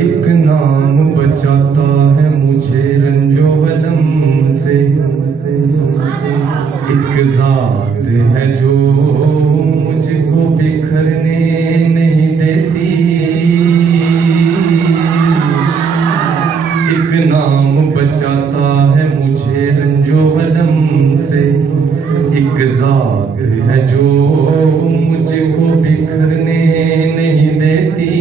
ایک نام بچاتا ہے مجھے رنجو ولم سے، ایک ذات ہے جو مجھ کو بکھرنے نہیں دیتی، ایک نام بچاتا ہے مجھے رنجو ولم سے، ایک ذات ہے جو مجھ کو بکھرنے نہیں دیتی،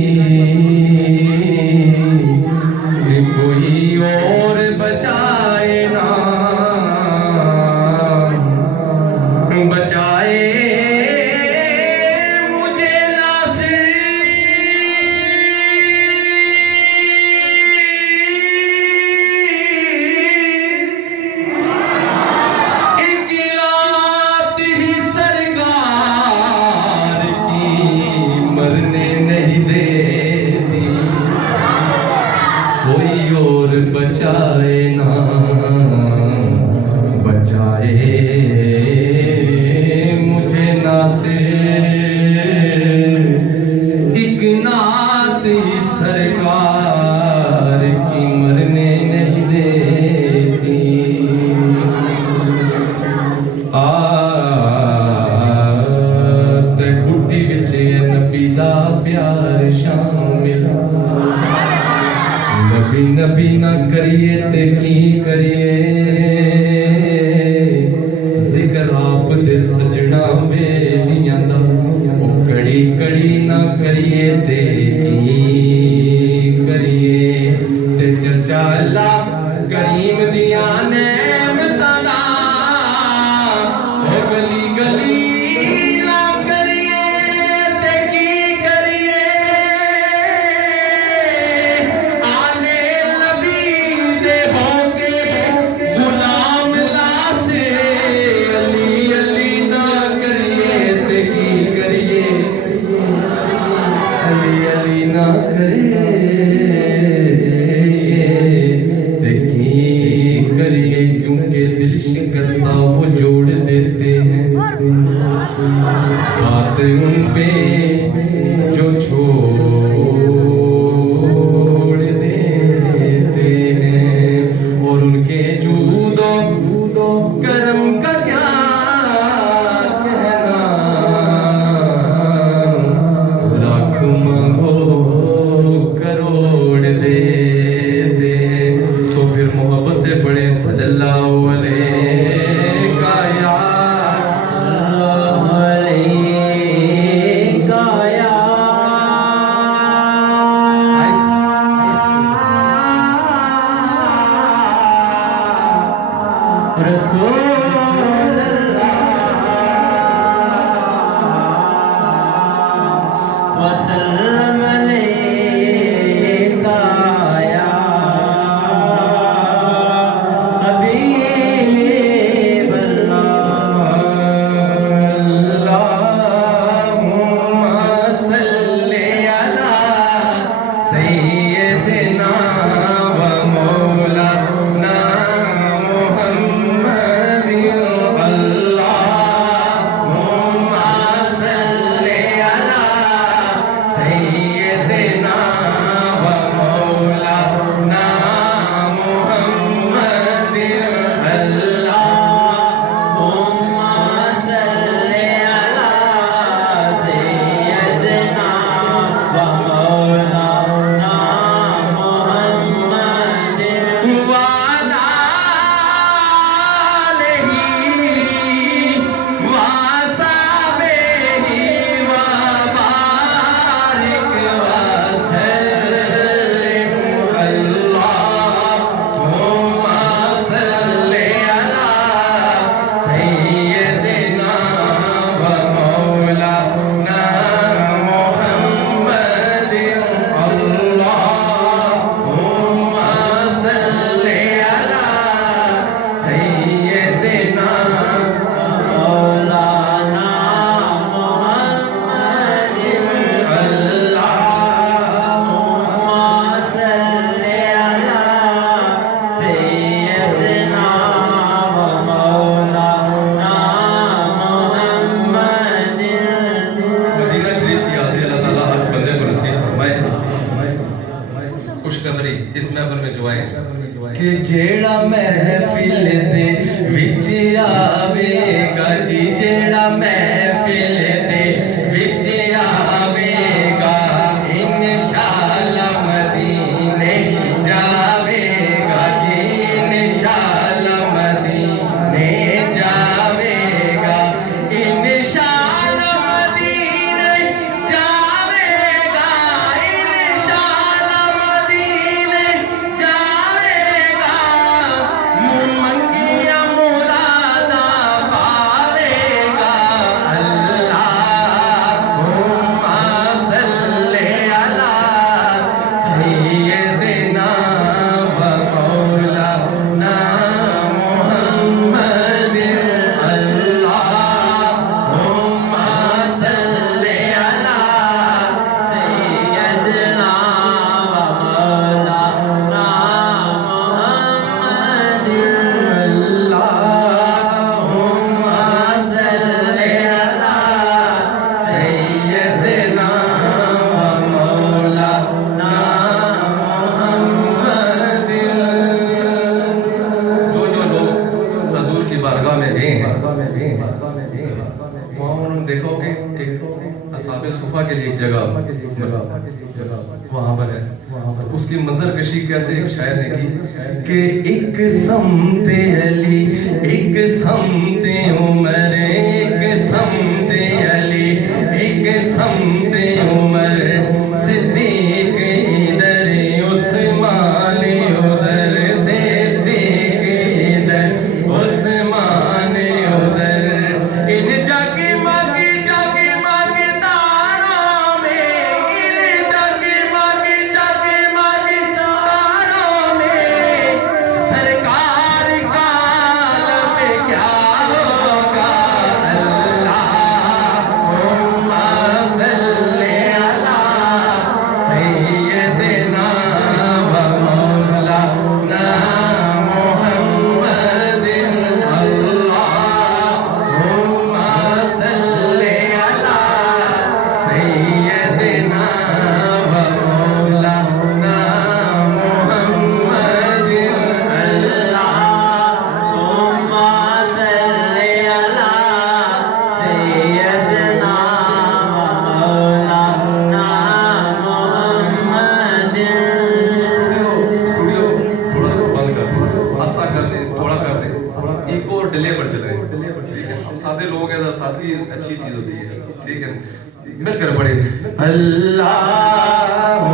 کوئی اور بچائے نا بچائے مجھے ناصر، ایک لات ہی سرکار کی مرنے نہیں دیتی، کوئی اور بچائے نا بچائے مجھے ناصر، ایک نعت ہی سرکار کی مرنے نہیں دیتی، تے بڈھی وچ نبی دا پیار شامل، نبی نبی نہ کریے تے کی کریے، ذکر آپ دے سجنا بیلیاں دا، او کڑی کڑی نہ کریے تے کی کریے، تے چرچا اللہ کریم دیاں نعمتاں دا، او گلی گلی نہ کریے تے کی کریے، آلے نبی دے ہو کے غلام لا سے، علی علی نہ کریے تے کی کریے، علی علی نہ کریے تے کی کریے، کیونکہ دل شکستہ وہ جوڑ دیتے ہیں، بات ان پہ جو چھوڑ دیتے ہیں، اور ان کے جود و کرم کا کیا کہنا، لاکھ مانگو کروڑ دیتے ہیں، تو پھر محبت سے پڑھے صلی اللہ علیہ کا یا علیہ کا یا کہ جیڑا محفل دے وچ آوے گا جی جیڑا محفل دے وچ آوے گا انشاءاللہ مدینے جاوے گا جی انشاءاللہ مدینے جاوے گا انشاءاللہ مدینے جاوے گا انشاءاللہ مدینے جاوے گا منگیا مرادا پاوے گا اللہم صلی علی سیدنا و مولانا محمد اللہم صلی علی سیدنا و مولانا محمد اللہم صلی علی سیدنا و مولانا محمد۔ جو لوگ حضور کی بارگاہ میں گئے ہیں وہاں انہوں نے دیکھا کہ ایک اصحاب صفا کے لیے ایک جگہ وہاں پر ہے، اس کی منظر کشی کیسے ایک شاعر نے کی کہ ایک سمت علی ایک سمت عمر ایک سمت علی ایک سمت عمر صدیق ادھر عثمان ادھر صدیق ادھر عثمان ادھر ان جاگی ماگی تاروں میں ان جاگی ماگی تاروں میں سرکار کا عالم کیا ہوگا اللہم صلی علی سیدنا و مولانا محمد اللہم صلی علی سیدنا و مولانا محمد اللہم صلی علی سیدنا و مولانا محمد۔ اسٹوڈیو تھوڑا بند کر دیں، آہستہ کر دیں، تھوڑا کر دیں، ایکو اور ڈیلے پر چل رہے ہیں، ٹھیک ہے؟ ہم سادے لوگ ہیں تو سادگی اچھی چیز ہوتی ہے، ٹھیک ہے؟ مل کر پڑھیں اللہم